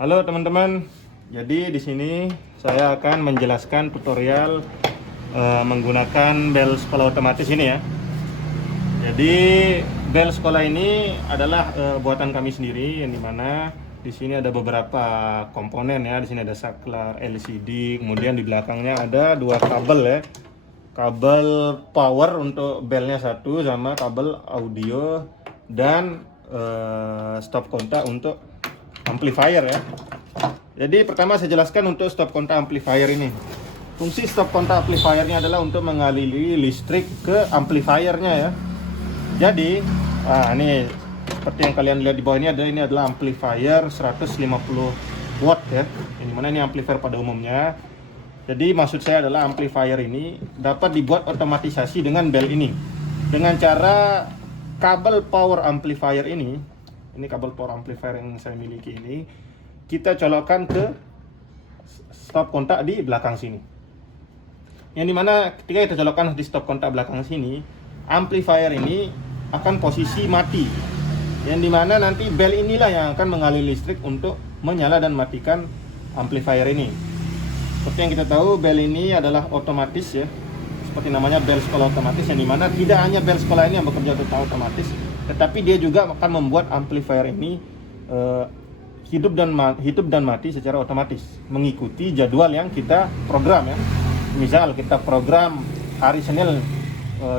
Halo teman-teman. Jadi di sini saya akan menjelaskan tutorial menggunakan bel sekolah otomatis ini ya. Jadi bel sekolah ini adalah buatan kami sendiri, yang dimana di sini ada beberapa komponen ya. Di sini ada saklar LCD, kemudian di belakangnya ada dua kabel ya. Kabel power untuk belnya satu, sama kabel audio dan stop kontak untuk amplifier ya. Jadi pertama saya jelaskan untuk stop kontak amplifier ini. Fungsi stop kontak amplifiernya adalah untuk mengaliri listrik ke amplifiernya ya. Jadi ini seperti yang kalian lihat di bawah ini adalah amplifier 150 watt ya. Ini mana ini amplifier pada umumnya. Jadi maksud saya adalah amplifier ini dapat dibuat otomatisasi dengan bel ini. Dengan cara kabel power amplifier ini kabel power amplifier yang saya miliki ini, kita colokkan ke stop kontak di belakang sini. Yang dimana ketika kita colokkan di stop kontak belakang sini, amplifier ini akan posisi mati. Yang dimana nanti bel inilah yang akan mengaliri listrik untuk menyala dan matikan amplifier ini. Seperti yang kita tahu, bel ini adalah otomatis ya. Seperti namanya bel sekolah otomatis, yang dimana tidak hanya bel sekolah ini yang bekerja total otomatis, tetapi dia juga akan membuat amplifier ini hidup dan mati secara otomatis, mengikuti jadwal yang kita program ya. Misal kita program hari Senin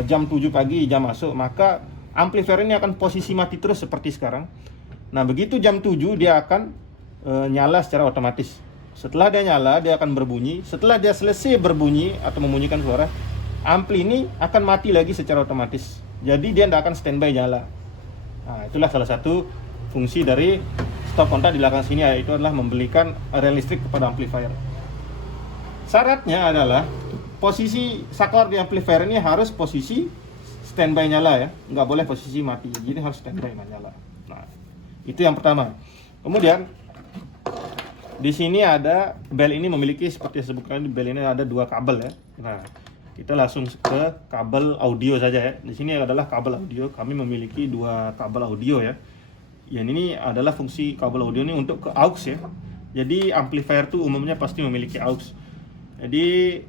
jam 7 pagi jam masuk, maka amplifier ini akan posisi mati terus seperti sekarang. Nah begitu jam 7 dia akan nyala secara otomatis. Setelah dia nyala, dia akan berbunyi. Setelah dia selesai berbunyi atau membunyikan suara, ampli ini akan mati lagi secara otomatis. Jadi dia tidak akan standby nyala. Nah, itulah salah satu fungsi dari stop kontak di belakang sini, yaitu adalah memberikan aliran listrik kepada amplifier. Syaratnya adalah posisi saklar di amplifier ini harus posisi standby nyala ya, nggak boleh posisi mati. Jadi harus standby nyala. Nah, itu yang pertama. Kemudian di sini ada bel ini memiliki, seperti disebutkan di bel ini ada dua kabel ya. Nah, kita langsung ke kabel audio saja ya. Di sini adalah kabel audio. Kami memiliki dua kabel audio ya. Yang ini adalah fungsi kabel audio ini untuk ke aux ya. Jadi amplifier itu umumnya pasti memiliki aux. Jadi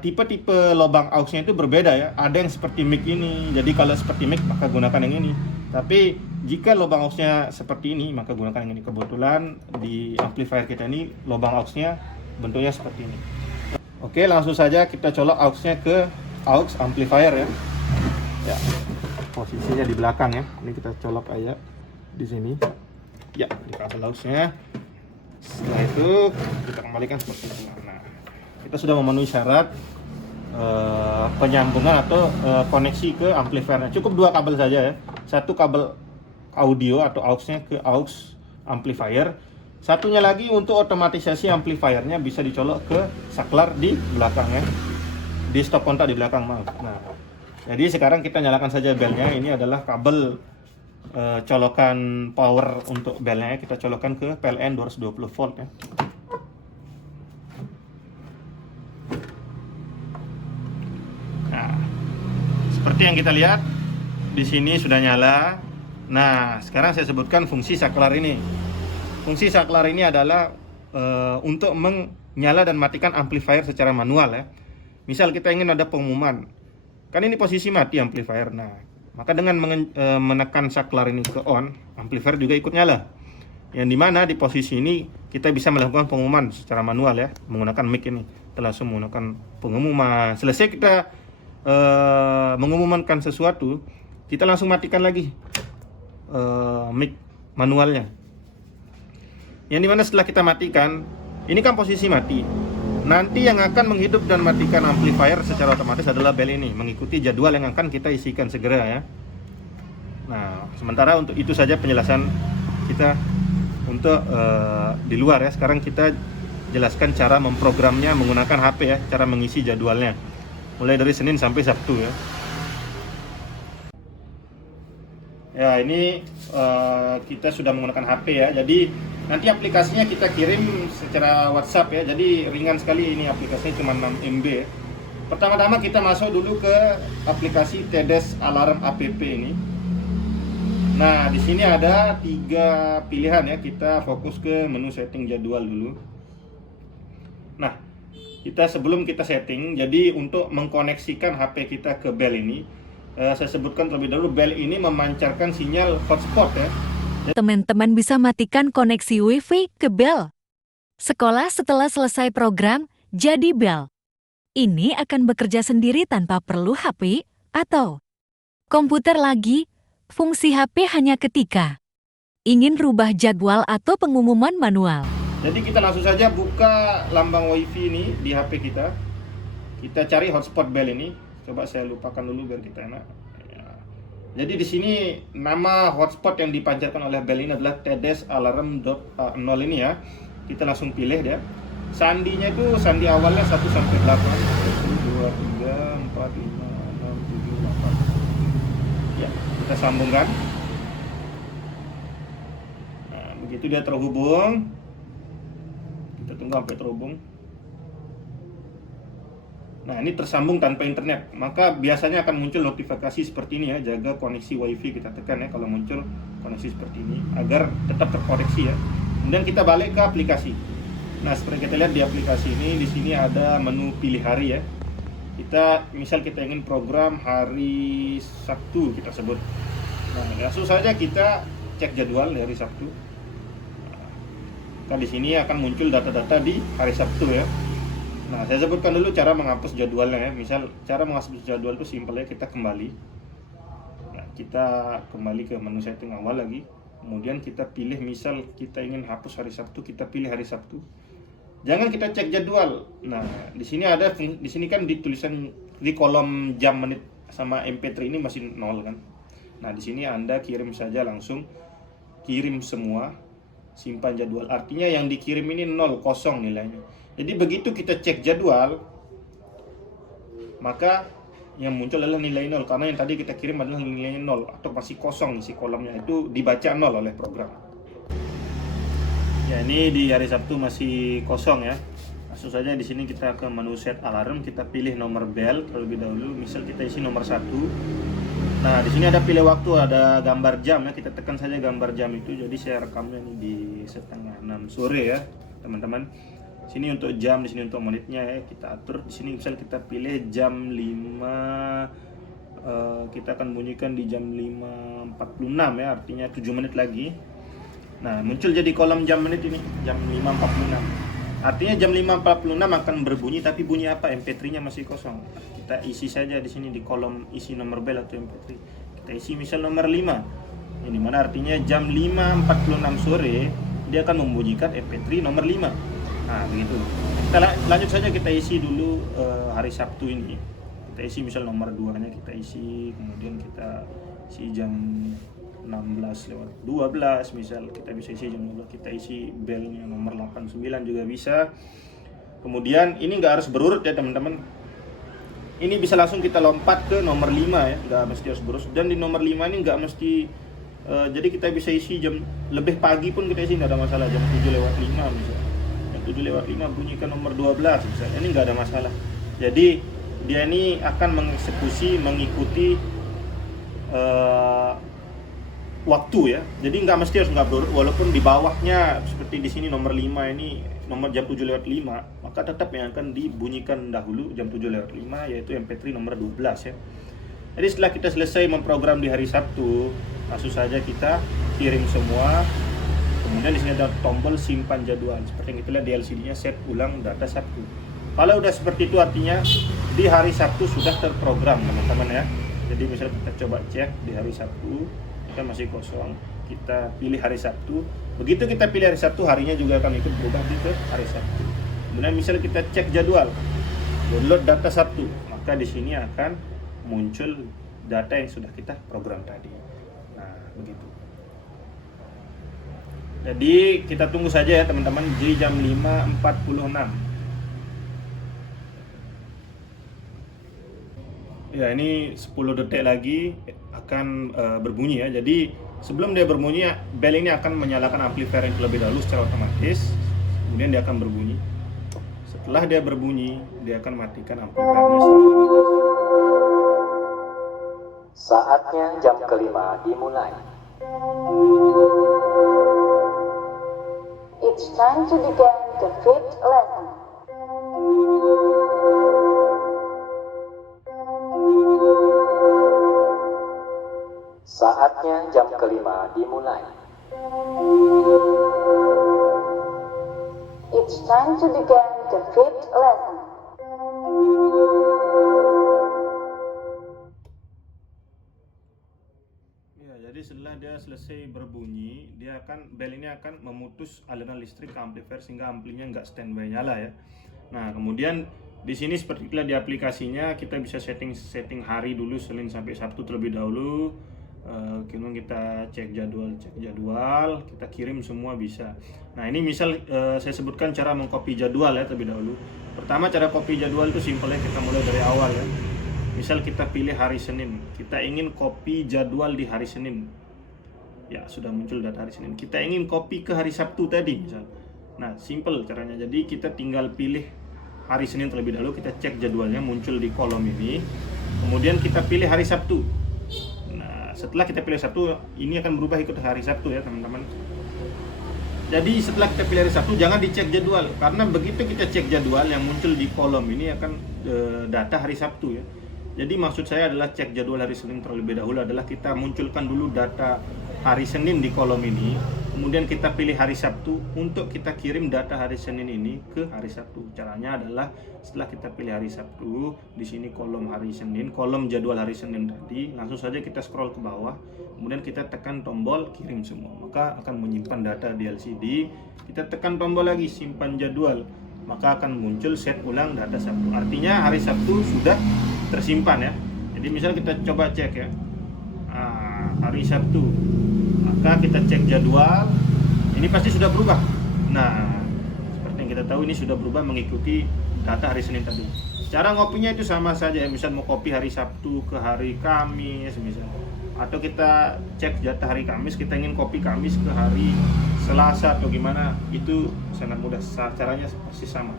tipe-tipe lubang aux-nya itu berbeda ya. Ada yang seperti mic ini. Jadi kalau seperti mic maka gunakan yang ini. Tapi jika lubang aux-nya seperti ini maka gunakan yang ini. Kebetulan di amplifier kita ini lubang aux-nya bentuknya seperti ini. Oke, langsung saja kita colok aux-nya ke aux amplifier ya. Ya, posisinya di belakang ya. Ini kita colok aja di sini. Ya, di kabel aux-nya. Setelah itu kita kembalikan seperti ini. Nah, kita sudah memenuhi syarat penyambungan atau koneksi ke amplifiernya. Cukup dua kabel saja ya. Satu kabel audio atau aux-nya ke aux amplifier. Satunya lagi untuk otomatisasi amplifiernya bisa dicolok ke saklar di belakangnya, di stop kontak di belakang, maaf. Nah, jadi sekarang kita nyalakan saja belnya. Ini adalah kabel colokan power untuk belnya. Kita colokkan ke PLN 220 volt ya. Nah, seperti yang kita lihat di sini sudah nyala. Nah, sekarang saya sebutkan fungsi saklar ini. Fungsi saklar ini adalah untuk menyala dan matikan amplifier secara manual ya. Misal kita ingin ada pengumuman, kan ini posisi mati amplifier. Nah, maka dengan menekan saklar ini ke on, amplifier juga ikut nyala. Yang dimana di posisi ini kita bisa melakukan pengumuman secara manual ya, menggunakan mic ini. Kita langsung menggunakan pengumuman. Selesai kita mengumumkan sesuatu, kita langsung matikan lagi mic manualnya. Yang dimana setelah kita matikan, ini kan posisi mati. Nanti yang akan menghidup dan matikan amplifier secara otomatis adalah bel ini, mengikuti jadwal yang akan kita isikan segera ya. Nah, sementara untuk itu saja penjelasan kita untuk di luar ya. Sekarang kita jelaskan cara memprogramnya menggunakan HP ya, cara mengisi jadwalnya. Mulai dari Senin sampai Sabtu ya. Ya, ini kita sudah menggunakan HP ya. Jadi nanti aplikasinya kita kirim secara WhatsApp ya. Jadi ringan sekali ini, aplikasinya cuma 6 MB ya. Pertama-tama kita masuk dulu ke aplikasi TDS Alarm app ini. Nah, di sini ada 3 pilihan ya. Kita fokus ke menu setting jadwal dulu. Nah, sebelum kita setting, jadi untuk mengkoneksikan HP kita ke bel ini, saya sebutkan terlebih dahulu, bel ini memancarkan sinyal hotspot ya. Teman-teman bisa matikan koneksi WiFi ke bel. Sekolah setelah selesai program, jadi bel. Ini akan bekerja sendiri tanpa perlu HP atau komputer lagi. Fungsi HP hanya ketika ingin rubah jadwal atau pengumuman manual. Jadi kita langsung saja buka lambang WiFi ini di HP kita. Kita cari hotspot bel ini. Coba saya lupakan dulu biar kita enak. Ya. Jadi di sini nama hotspot yang dipancarkan oleh bel ini adalah TDS Alarm 0 ini ya. Kita langsung pilih dia. Sandinya itu sandi awalnya 1 sampai 8. 1 2 3 4 5 6 7 8. Ya, kita sambungkan. Nah, begitu dia terhubung. Kita tunggu sampai terhubung. Nah, ini tersambung tanpa internet. Maka biasanya akan muncul notifikasi seperti ini ya. Jaga koneksi WiFi, kita tekan ya kalau muncul koneksi seperti ini agar tetap terkoneksi ya. Kemudian kita balik ke aplikasi. Nah, seperti kita lihat di aplikasi ini, di sini ada menu pilih hari ya. Misal kita ingin program hari Sabtu kita sebut. Nah, langsung saja kita cek jadwal dari hari Sabtu. Nah, di sini akan muncul data-data di hari Sabtu ya. Nah, saya sebutkan dulu cara menghapus jadwalnya ya. Misal cara menghapus jadwal itu simpel ya, kita kembali. Nah, kita kembali ke menu setting awal lagi. Kemudian kita pilih, misal kita ingin hapus hari Sabtu, kita pilih hari Sabtu. Jangan kita cek jadwal. Nah, di sini kan ditulisan di kolom jam, menit sama MP3 ini masih 0 kan. Nah, di sini Anda kirim saja langsung, kirim semua, simpan jadwal. Artinya yang dikirim ini 0, kosong nilainya. Jadi begitu kita cek jadwal, maka yang muncul adalah nilai 0, karena yang tadi kita kirim adalah nilai 0 atau masih kosong isi kolomnya, itu dibaca 0 oleh program. Ya, ini di hari Sabtu masih kosong ya. Langsung saja di sini kita ke menu set alarm, kita pilih nomor bel terlebih dahulu. Misal kita isi nomor 1. Nah, di sini ada pilih waktu, ada gambar jam ya. Kita tekan saja gambar jam itu. Jadi saya rekamnya ini di setengah 6 sore ya, teman-teman. Sini untuk jam, di sini untuk menitnya ya. Kita atur di sini, misal kita pilih jam 5, kita akan bunyikan di jam 5.46 ya, artinya 7 menit lagi. Nah, muncul jadi kolom jam menit ini, jam 5.46. Artinya jam 5.46 akan berbunyi, tapi bunyi apa? MP3-nya masih kosong. Kita isi saja di sini di kolom isi nomor bel atau MP3. Kita isi misal nomor 5. Ini mana artinya jam 5.46 sore dia akan membunyikan MP3 nomor 5. Nah, begitu. Kita lanjut saja, kita isi dulu hari Sabtu ini. Kita isi misal nomor 2-nya kita isi, kemudian kita isi jam 16:12 misal, kita bisa isi jam 12, kita isi belnya nomor 89 juga bisa. Kemudian ini nggak harus berurut ya teman-teman, ini bisa langsung kita lompat ke nomor 5 ya, nggak mesti harus berurut. Dan di nomor 5 ini nggak mesti jadi kita bisa isi jam lebih pagi pun kita isi, nggak ada masalah. Jam 7:05 misal, jam 7:05 bunyikan nomor 12 misalnya, ini nggak ada masalah. Jadi dia ini akan mengikuti waktu ya. Jadi nggak mesti harus nggak berurut, walaupun di bawahnya seperti di sini nomor 5 ini nomor jam 7:05, maka tetap yang akan dibunyikan dahulu jam 7:05 yaitu MP3 nomor 12 ya. Jadi setelah kita selesai memprogram di hari Sabtu, langsung saja kita kirim semua. Kemudian di sini ada tombol simpan jadwal. Seperti yang kita lihat di LCD-nya, set ulang data Sabtu. Kalau udah seperti itu artinya di hari Sabtu sudah terprogram teman-teman ya. Jadi misalnya kita coba cek di hari Sabtu, kita masih kosong, kita pilih hari Sabtu. Begitu kita pilih hari Sabtu, harinya juga akan ikut berubah ke hari Sabtu. Kemudian misalnya kita cek jadwal, download data Sabtu, maka di sini akan muncul data yang sudah kita program tadi. Nah, begitu. Jadi kita tunggu saja ya teman-teman di jam 5.46. Ya, ini 10 detik lagi akan berbunyi ya. Jadi sebelum dia berbunyi, bel ini akan menyalakan amplifier yang terlebih dahulu secara otomatis. Kemudian dia akan berbunyi. Setelah dia berbunyi, dia akan matikan amplifiernya. Saatnya jam kelima dimulai. It's time to begin the fifth lesson. Saatnya jam kelima dimulai. It's time to begin the fifth lesson. Ya, jadi setelah dia selesai berbunyi, bel ini akan memutus aliran listrik ke amplifier sehingga amplinya nggak standby nyala ya. Nah, kemudian di sini seperti itulah di aplikasinya kita bisa setting hari dulu, Senin sampai Sabtu terlebih dahulu. Kemudian kita cek jadwal, kita kirim semua bisa. Nah, ini misal saya sebutkan cara mengcopy jadwal ya terlebih dahulu. Pertama, cara copy jadwal itu simpelnya kita mulai dari awal ya. Misal kita pilih hari Senin, kita ingin copy jadwal di hari Senin. Ya, sudah muncul data hari Senin. Kita ingin copy ke hari Sabtu tadi misal. Nah, simple caranya. Jadi kita tinggal pilih hari Senin terlebih dahulu, kita cek jadwalnya muncul di kolom ini. Kemudian kita pilih hari Sabtu. Setelah kita pilih Sabtu, ini akan berubah ikut hari Sabtu ya teman-teman. Jadi setelah kita pilih hari Sabtu, jangan dicek jadwal, karena begitu kita cek jadwal yang muncul di kolom ini akan data hari Sabtu ya. Jadi maksud saya adalah cek jadwal hari Senin terlebih dahulu adalah kita munculkan dulu data hari Senin di kolom ini, kemudian kita pilih hari Sabtu untuk kita kirim data hari Senin ini ke hari Sabtu. Caranya adalah setelah kita pilih hari Sabtu, di sini kolom hari Senin, kolom jadwal hari Senin tadi, langsung saja kita scroll ke bawah, kemudian kita tekan tombol kirim semua, maka akan menyimpan data di LCD. Kita tekan tombol lagi simpan jadwal, maka akan muncul set ulang data Sabtu. Artinya hari Sabtu sudah tersimpan ya. Jadi misal kita coba cek ya, hari Sabtu, maka kita cek jadwal, ini pasti sudah berubah. Nah, seperti yang kita tahu ini sudah berubah mengikuti data hari Senin tadi. Cara ngopinya itu sama saja ya, misal mau copy hari Sabtu ke hari Kamis misal, atau kita cek data hari Kamis, kita ingin copy Kamis ke hari Selasa atau gimana, itu sangat mudah, caranya pasti sama.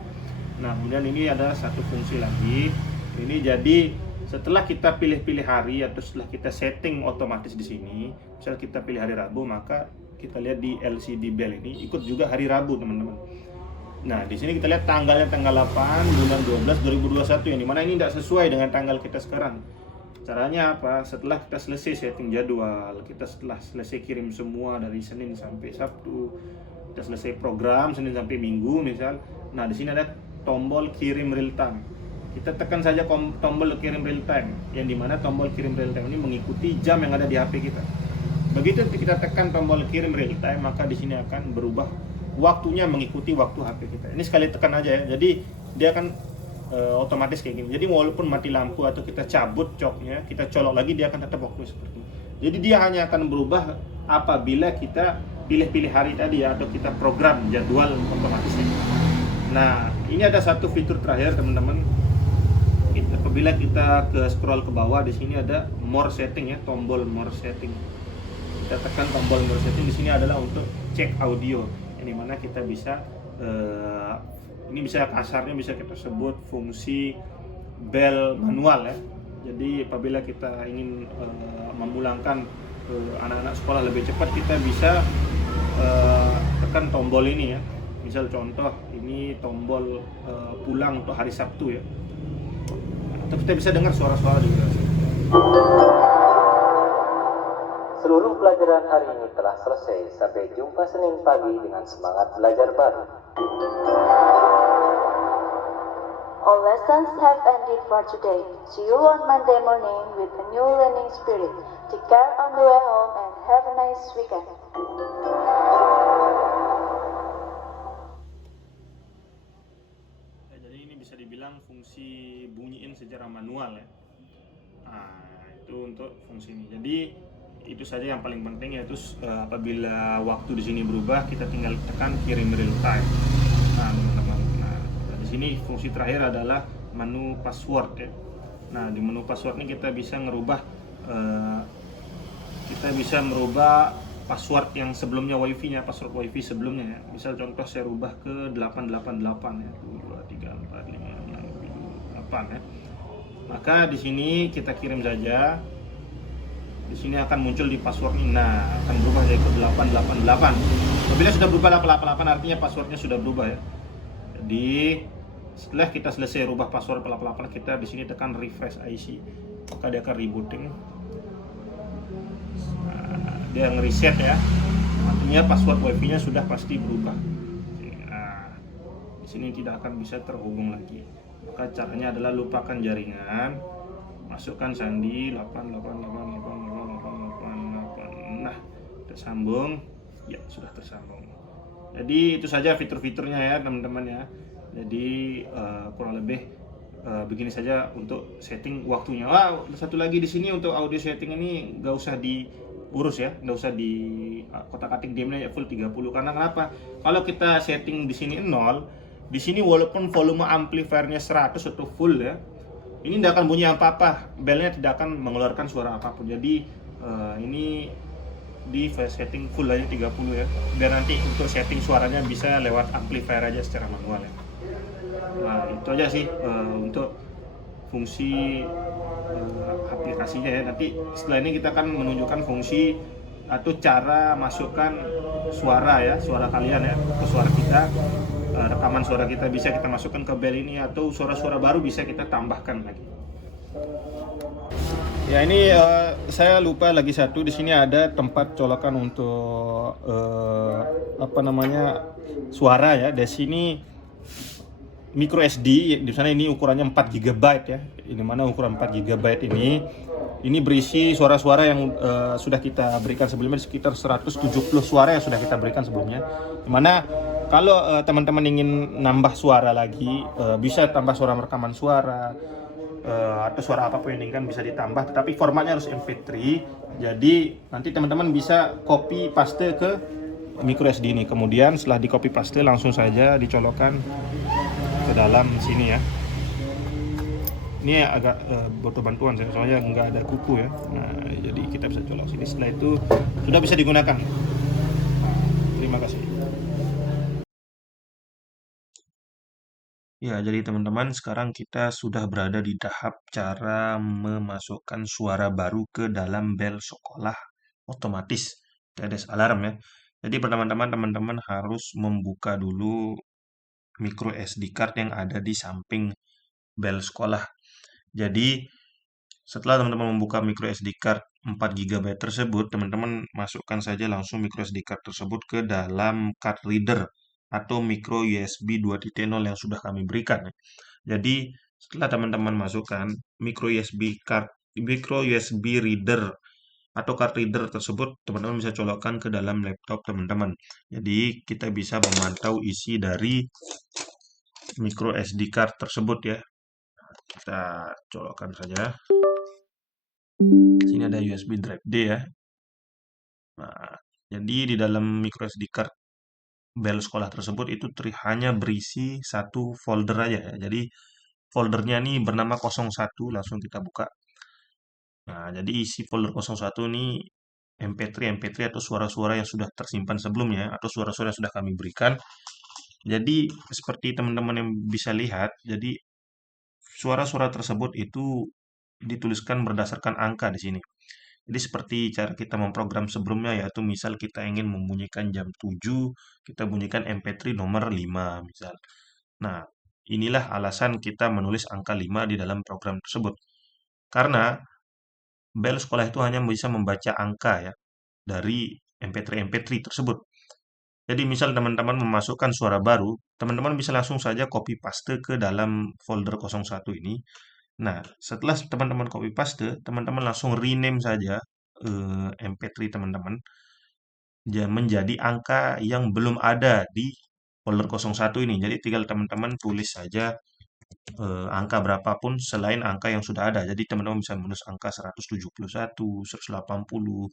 Nah, kemudian ini ada satu fungsi lagi. Ini jadi setelah kita pilih-pilih hari atau setelah kita setting otomatis di sini, misal kita pilih hari Rabu, maka kita lihat di LCD bell ini ikut juga hari Rabu teman-teman. Nah, di sini kita lihat tanggalnya tanggal 8 bulan 12 2021 yang dimana ini tidak sesuai dengan tanggal kita sekarang. Caranya apa? Setelah kita selesai setting jadwal, kita setelah selesai kirim semua dari Senin sampai Sabtu, kita selesai program Senin sampai Minggu misal. Nah, di sini ada tombol kirim real time. Kita tekan saja tombol kirim real time, yang dimana tombol kirim real time ini mengikuti jam yang ada di HP kita. Begitu kita tekan tombol kirim real time, maka di sini akan berubah waktunya mengikuti waktu HP kita. Ini sekali tekan aja ya, jadi dia akan otomatis kayak gini. Jadi walaupun mati lampu atau kita cabut coknya, kita colok lagi, dia akan tetap waktu seperti ini. Jadi dia hanya akan berubah apabila kita pilih-pilih hari tadi ya, atau kita program jadwal otomatis ini. Nah, ini ada satu fitur terakhir teman-teman. Apabila kita ke scroll ke bawah, di sini ada more setting ya, tombol more setting. Kita tekan tombol more setting, di sini adalah untuk cek audio, yang dimana kita bisa ini bisa kasarnya bisa kita sebut fungsi bel manual ya. Jadi apabila kita ingin memulangkan anak-anak sekolah lebih cepat, kita bisa tekan tombol ini ya. Misal contoh ini tombol pulang untuk hari Sabtu ya. Atau kita bisa dengar suara-suara juga. Seluruh pelajaran hari ini telah selesai. Sampai jumpa Senin pagi dengan semangat belajar baru. All lessons have ended for today. See you on Monday morning with a new learning spirit. Take care on the way home and have a nice weekend. Jadi ini bisa dibilang fungsi bunyiin secara manual ya. Nah, itu untuk fungsi ini. Jadi itu saja yang paling penting, yaitu apabila waktu di sini berubah, kita tinggal tekan kirim real time. Nah, teman-teman. Nah, di sini fungsi terakhir adalah menu password ya. Nah, di menu password ini kita bisa merubah password yang sebelumnya wifi-nya, password wifi sebelumnya ya. Misal contoh saya rubah ke 888 ya. 1 2 3 4 5 6 7 8 ya. Maka di sini kita kirim saja. Di sini akan muncul di password ini. Nah, akan berubah jadi ke 888. Apabila sudah berubah 888 artinya passwordnya sudah berubah ya. Jadi setelah kita selesai rubah password 888, kita di sini tekan refresh IC, maka dia akan rebooting. Nah, dia ngereset ya. Artinya password wifi-nya sudah pasti berubah. Nah, di sini tidak akan bisa terhubung lagi. Maka caranya adalah lupakan jaringan, masukkan sandi 8888888. Nah, tersambung. Ya, sudah tersambung. Jadi itu saja fitur-fiturnya ya teman-teman ya. Jadi kurang lebih begini saja untuk setting waktunya. Satu lagi di sini untuk audio setting ini nggak usah diurus ya, nggak usah di kotak-atik diamnya ya full 30. Karena kenapa? Kalau kita setting di sini 0, di sini walaupun volume amplifiernya 100 atau full ya, ini tidak akan bunyi apa-apa, belnya tidak akan mengeluarkan suara apapun. Jadi ini di setting full aja 30 ya, biar nanti untuk setting suaranya bisa lewat amplifier aja secara manual ya. Nah itu aja sih untuk fungsi aplikasinya ya. Nanti setelah ini kita akan menunjukkan fungsi atau cara masukkan suara ya, suara kalian ya, atau suara kita, rekaman suara kita bisa kita masukkan ke bel ini, atau suara-suara baru bisa kita tambahkan lagi. Ya ini saya lupa lagi satu, di sini ada tempat colokan untuk apa namanya suara ya. Di sini micro SD, di sana ini ukurannya 4 GB ya. Ini mana ukuran 4 GB ini berisi suara-suara yang sudah kita berikan sebelumnya, sekitar 170 suara yang sudah kita berikan sebelumnya. Dimana kalau teman-teman ingin nambah suara lagi, bisa tambah suara rekaman suara, atau suara apapun yang diinginkan bisa ditambah, tetapi formatnya harus MP3. Jadi nanti teman-teman bisa copy paste ke micro SD ini. Kemudian setelah di copy paste langsung saja dicolokkan ke dalam sini ya. Ini agak butuh bantuan soalnya nggak ada kuku ya. Nah, jadi kita bisa colok sini. Setelah itu sudah bisa digunakan. Terima kasih. Ya, jadi teman-teman, sekarang kita sudah berada di tahap cara memasukkan suara baru ke dalam bel sekolah otomatis TDS alarm ya. Jadi pertama-tama teman-teman harus membuka dulu micro SD card yang ada di samping bel sekolah. Jadi setelah teman-teman membuka micro SD card 4 GB tersebut, teman-teman masukkan saja langsung micro SD card tersebut ke dalam card reader atau micro USB 2.0 yang sudah kami berikan. Jadi setelah teman-teman masukkan micro USB reader atau card reader tersebut, teman-teman bisa colokkan ke dalam laptop teman-teman. Jadi kita bisa memantau isi dari micro SD card tersebut ya. Kita colokkan saja. Sini ada USB drive D ya. Nah, jadi di dalam micro SD card bel sekolah tersebut itu hanya berisi satu folder aja ya. Jadi foldernya ini bernama 01, langsung kita buka. Nah, jadi isi folder 01 ini MP3 atau suara-suara yang sudah tersimpan sebelumnya atau suara-suara yang sudah kami berikan. Jadi seperti teman-teman yang bisa lihat, jadi suara-suara tersebut itu dituliskan berdasarkan angka di sini. Jadi seperti cara kita memprogram sebelumnya, yaitu misal kita ingin membunyikan jam 7, kita bunyikan MP3 nomor 5 misal. Nah, inilah alasan kita menulis angka 5 di dalam program tersebut. Karena bel sekolah itu hanya bisa membaca angka ya dari MP3 tersebut. Jadi misal teman-teman memasukkan suara baru, teman-teman bisa langsung saja copy paste ke dalam folder 01 ini. Nah, setelah teman-teman copy paste, teman-teman langsung rename saja MP3 teman-teman menjadi angka yang belum ada di folder 01 ini. Jadi tinggal teman-teman tulis saja angka berapapun selain angka yang sudah ada. Jadi teman-teman bisa menulis angka 171, 180,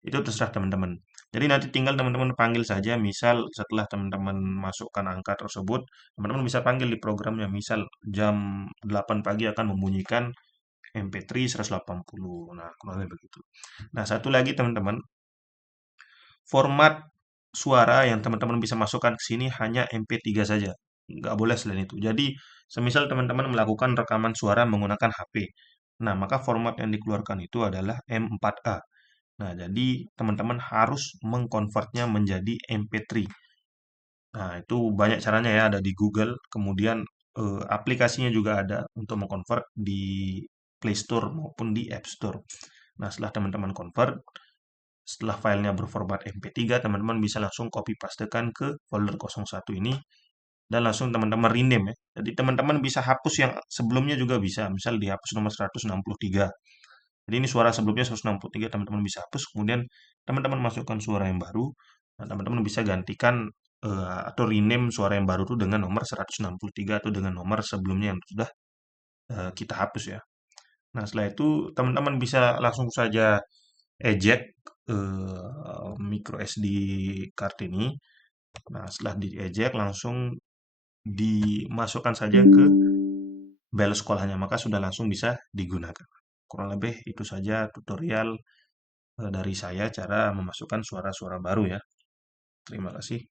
itu terserah teman-teman. Jadi nanti tinggal teman-teman panggil saja, misal setelah teman-teman masukkan angka tersebut, teman-teman bisa panggil di programnya, misal jam 8 pagi akan membunyikan MP3 180. Nah, kurang lebih begitu. Nah, satu lagi teman-teman, format suara yang teman-teman bisa masukkan ke sini hanya MP3 saja. Nggak boleh selain itu. Jadi, semisal teman-teman melakukan rekaman suara menggunakan HP, Nah, maka format yang dikeluarkan itu adalah M4A. Nah, jadi teman-teman harus mengkonvertnya menjadi MP3. Nah, itu banyak caranya ya, ada di Google. Kemudian aplikasinya juga ada untuk mengkonvert di Play Store maupun di App Store. Nah, setelah teman-teman convert, setelah filenya berformat MP3, teman-teman bisa langsung copy pastekan ke folder 01 ini dan langsung teman-teman rename ya. Jadi teman-teman bisa hapus yang sebelumnya juga bisa, misal dihapus nomor 163. Jadi ini suara sebelumnya 163 teman-teman bisa hapus, kemudian teman-teman masukkan suara yang baru. Nah, teman-teman bisa gantikan atau rename suara yang baru itu dengan nomor 163 atau dengan nomor sebelumnya yang sudah kita hapus ya. Nah, setelah itu teman-teman bisa langsung saja eject micro SD card ini. Nah, setelah di eject langsung dimasukkan saja ke bel sekolahnya, maka sudah langsung bisa digunakan. Kurang lebih itu saja tutorial dari saya cara memasukkan suara-suara baru ya. Terima kasih.